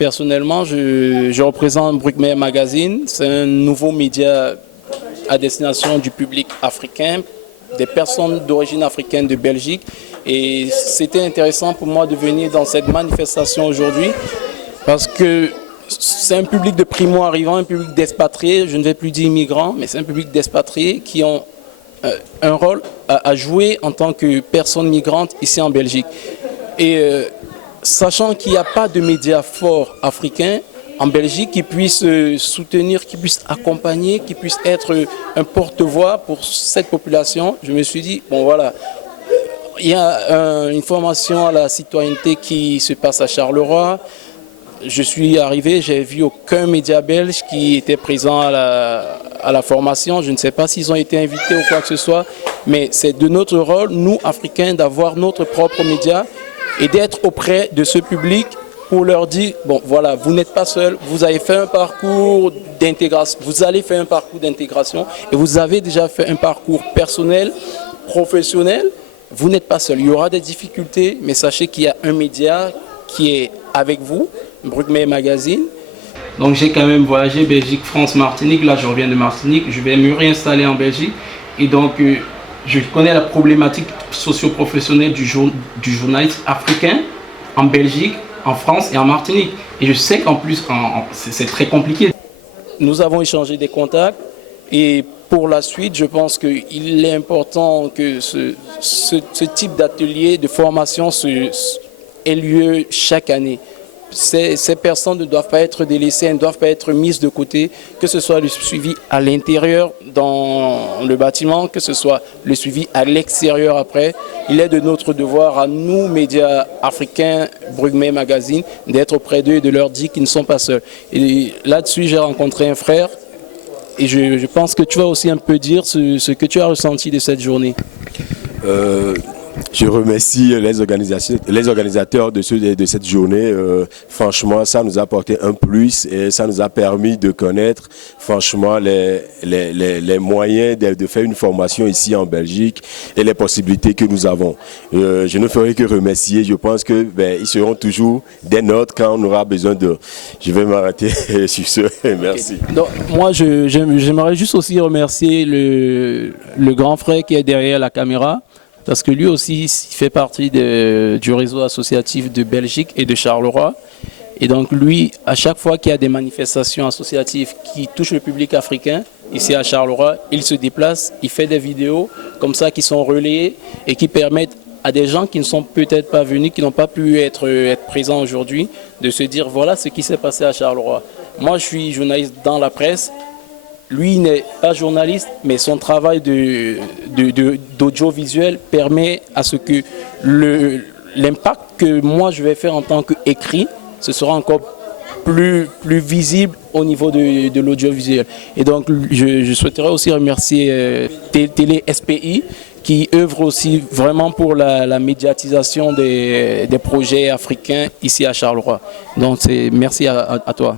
personnellement, je représente Bruckner Magazine. C'est un nouveau média à destination du public africain, des personnes d'origine africaine de Belgique. Et c'était intéressant pour moi de venir dans cette manifestation aujourd'hui parce que c'est un public de primo-arrivants, un public d'expatriés, je ne vais plus dire immigrants, mais c'est un public d'expatriés qui ont un rôle à jouer en tant que personnes migrantes ici en Belgique. Et sachant qu'il n'y a pas de médias forts africains en Belgique qui puissent soutenir, qui puissent accompagner, qui puissent être un porte-voix pour cette population, je me suis dit, bon voilà, il y a une formation à la citoyenneté qui se passe à Charleroi. Je suis arrivé, j'ai vu aucun média belge qui était présent à la formation. Je ne sais pas s'ils ont été invités ou quoi que ce soit, mais c'est de notre rôle, nous, Africains, d'avoir notre propre média et d'être auprès de ce public pour leur dire, bon voilà, vous n'êtes pas seul, vous avez fait un parcours d'intégration, vous allez faire un parcours d'intégration et vous avez déjà fait un parcours personnel, professionnel. Vous n'êtes pas seul, il y aura des difficultés, mais sachez qu'il y a un média qui est avec vous, Bruckner Magazine. Donc j'ai quand même voyagé Belgique, France, Martinique. Là je reviens de Martinique, je vais me réinstaller en Belgique. Et donc je connais la problématique socio-professionnelle du journaliste africain en Belgique, en France et en Martinique. Et je sais qu'en plus c'est très compliqué. Nous avons échangé des contacts et pour la suite, je pense qu'il est important que ce type d'atelier de formation ait lieu chaque année. Ces personnes ne doivent pas être délaissées, elles ne doivent pas être mises de côté, que ce soit le suivi à l'intérieur dans le bâtiment, que ce soit le suivi à l'extérieur après. Il est de notre devoir à nous, médias africains, Bruckner Magazine, d'être auprès d'eux et de leur dire qu'ils ne sont pas seuls. Et là-dessus, j'ai rencontré un frère et je pense que tu vas aussi un peu dire ce que tu as ressenti de cette journée. Je remercie les organisateurs de cette journée. Franchement, ça nous a apporté un plus et ça nous a permis de connaître franchement les moyens de faire une formation ici en Belgique et les possibilités que nous avons. Je ne ferai que remercier. Je pense que ils seront toujours des nôtres quand on aura besoin d'eux. Je vais m'arrêter sur ce. Merci. Donc, moi, j'aimerais juste aussi remercier le grand frère qui est derrière la caméra. Parce que lui aussi fait partie du réseau associatif de Belgique et de Charleroi. Et donc lui, à chaque fois qu'il y a des manifestations associatives qui touchent le public africain, ici à Charleroi, il se déplace, il fait des vidéos comme ça qui sont relayées et qui permettent à des gens qui ne sont peut-être pas venus, qui n'ont pas pu être présents aujourd'hui, de se dire voilà ce qui s'est passé à Charleroi. Moi je suis journaliste dans la presse. Lui n'est pas journaliste, mais son travail d'audiovisuel permet à ce que l'impact que moi je vais faire en tant qu'écrit, ce sera encore plus visible au niveau de l'audiovisuel. Et donc je souhaiterais aussi remercier Télé SPI qui œuvre aussi vraiment pour la médiatisation des projets africains ici à Charleroi. Donc merci à toi.